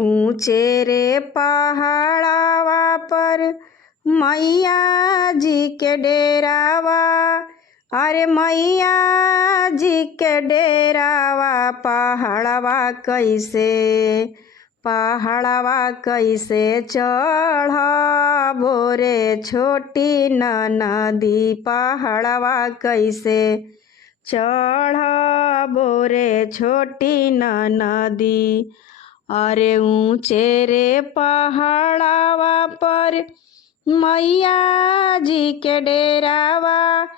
ऊंचे रे पहाड़ावा पर मैया जी के डेरावा। अरे मैया जी के डेरावा पहाड़वा कैसे चढ़बो रे छोटी ननदी। पहाड़वा कैसे चढ़बो रे छोटी ननदी। अरे ऊंचे रे पहाड़वा पर मैया जी के डेरावा।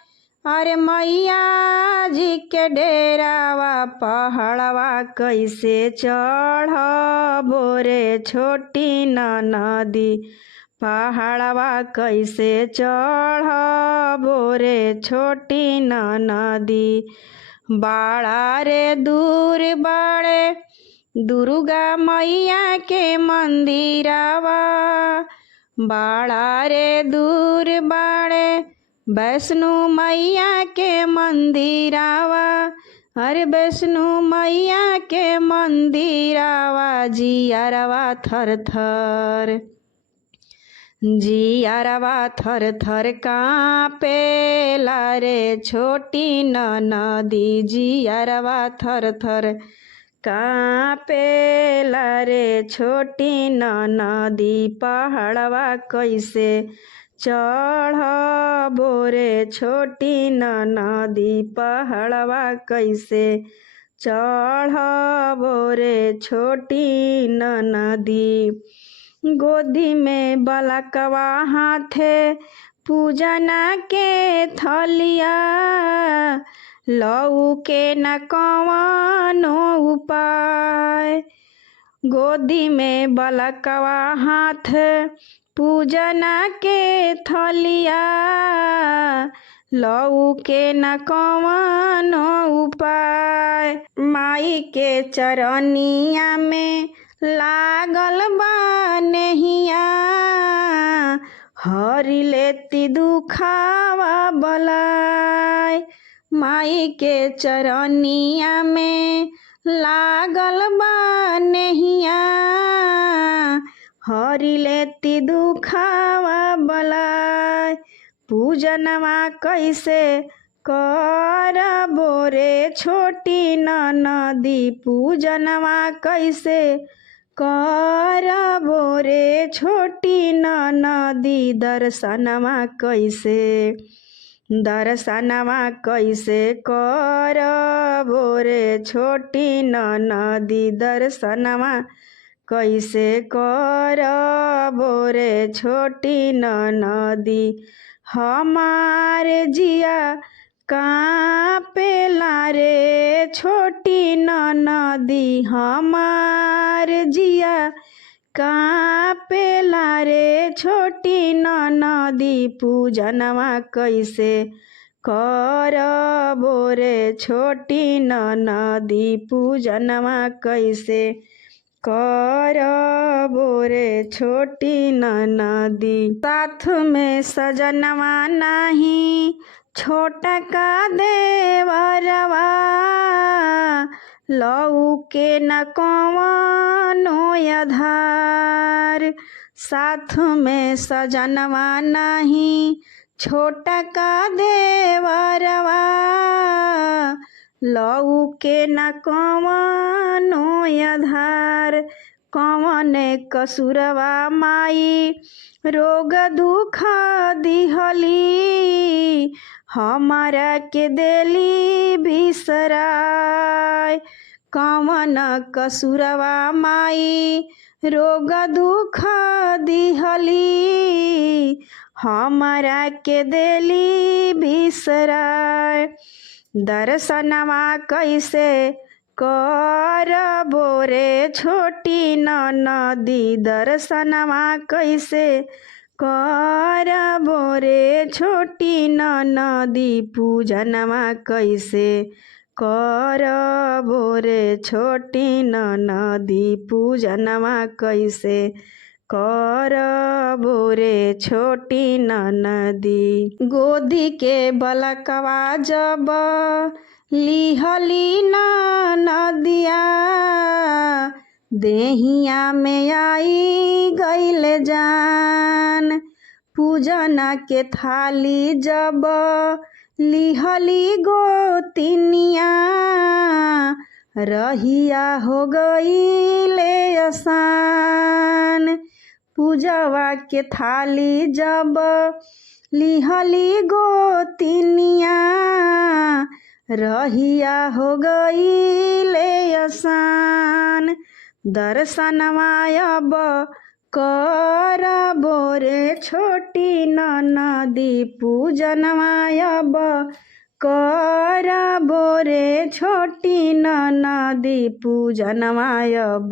अरे मैया जी के डेरावा पहाड़वा कैसे चढ़बो रे छोटी ननदी। पहाड़वा कैसे चढ़बो रे छोटी ननदी। बाड़ा रे दूर बाड़े दुर्गा मैया के मंदिरावा। बाड़ा रे दूर बाड़े वैष्णो मैया के मंदिरावा। अरे वैष्णो मैया के मंदिरावा जियारवा थर थर कांपेला रे छोटी ननदी। जियारवा थर थर कांपेला रे छोटी ननदी। पहाड़वा कैसे चढ़बो रे छोटी ननदी। पहाड़वा कैसे चढ़बो रे छोटी ननदी। गोदी में बलकवा हाथे पूजना के थलिया। लऊ के न कवनो उपाय। गोदी में बलकवा हाथ पूजना के थलिया। लऊ के न कवनो उपाय। माई के चरनिया में लागल बा नेहिया। हरि लेती दुखावा बलाय। माई के चरनिया में लागल बा नेहिया। हरि लेती दुखावा बलाय। पूजनवा कैसे करबो रे छोटी ननदी। पूजनवा कैसे करबो रे छोटी ननदी। दर्शनवा कैसे करबो रे छोटी ननदी। दर्शनवा कैसे करबो रे छोटी ननदी। हमारे जिया कांपेला रे छोटी ननदी। हमारे जिया कांपेला रे छोटी ननदी। पूजनवा कैसे करबो रे छोटी ननदी। पूजनवा कैसे करबो रे छोटी ननदी। साथ में सजनवा नहीं छोटा का देवरवा। लऊ के न कवनो आधार। साथ में सजनवा नहीं छोटा का देवरवा। लऊ के न कवनो आधार। कवन कसुरवा माई रोग दुख दिहली। हमारा के देली बिसराय। कवन कसुरवा माई रोग दुख दिहली। हमारा के देली बिसराय। दर्शनवा कैसे करबो रे छोटी ननदी। दर्शनवा कैसे करबो रे छोटी ननदी। पूजनवा कैसे करबो रे छोटी ननदी। पूजनवा कैसे करबो रे छोटी ननदी। गोदी के बलकवा जब लिहली नदिया। देहिया में आई गईल जान पूजना के थाली जब लिहली गोतिनिया रहिया हो गईले आसान पूजवा के थाली जब लिहली गोतिनिया रहिया हो गईले आसान दर्शनवा अब करबो रे छोटी ननदी पूजनवा अब करबो रे छोटी ननदी पूजनवा अब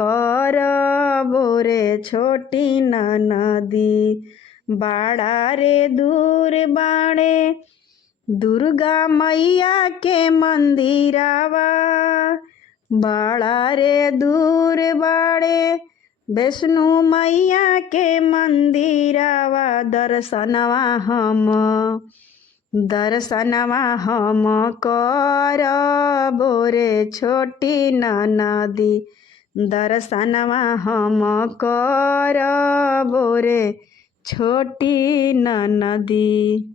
करबो रे छोटी ननदी बाड़ा रे दूर बाड़े दुर्गा मैया के मंदिरावा बाड़ा रे दूर बाड़े वैष्णो मैया के मंदिरावा दर्शनवा हम करबो रे छोटी ननदी दर्शनवा हम करबो रे छोटी ननदी।